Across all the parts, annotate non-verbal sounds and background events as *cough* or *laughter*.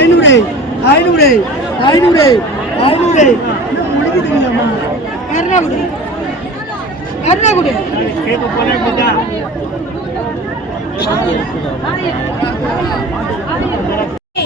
ஐநூறு ஐநூறு ஐநூறு ஐநூறு முடிக்கிறீங்களா எர்ணாகுடி எர்ணாகுடி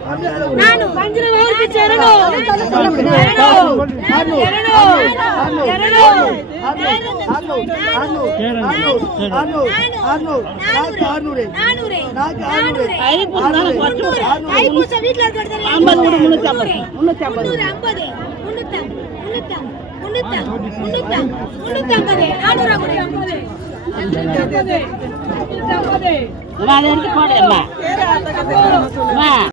வீட்டில் *laughs*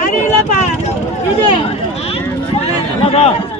Ini apa? Ini. Ada apa?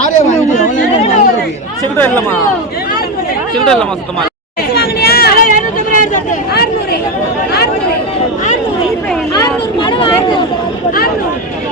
ஆறுநூறு ஆறுநூறு ஆறுநூறு ஆறுநூறு மனு ஆறுநூறு ஆறுநூறு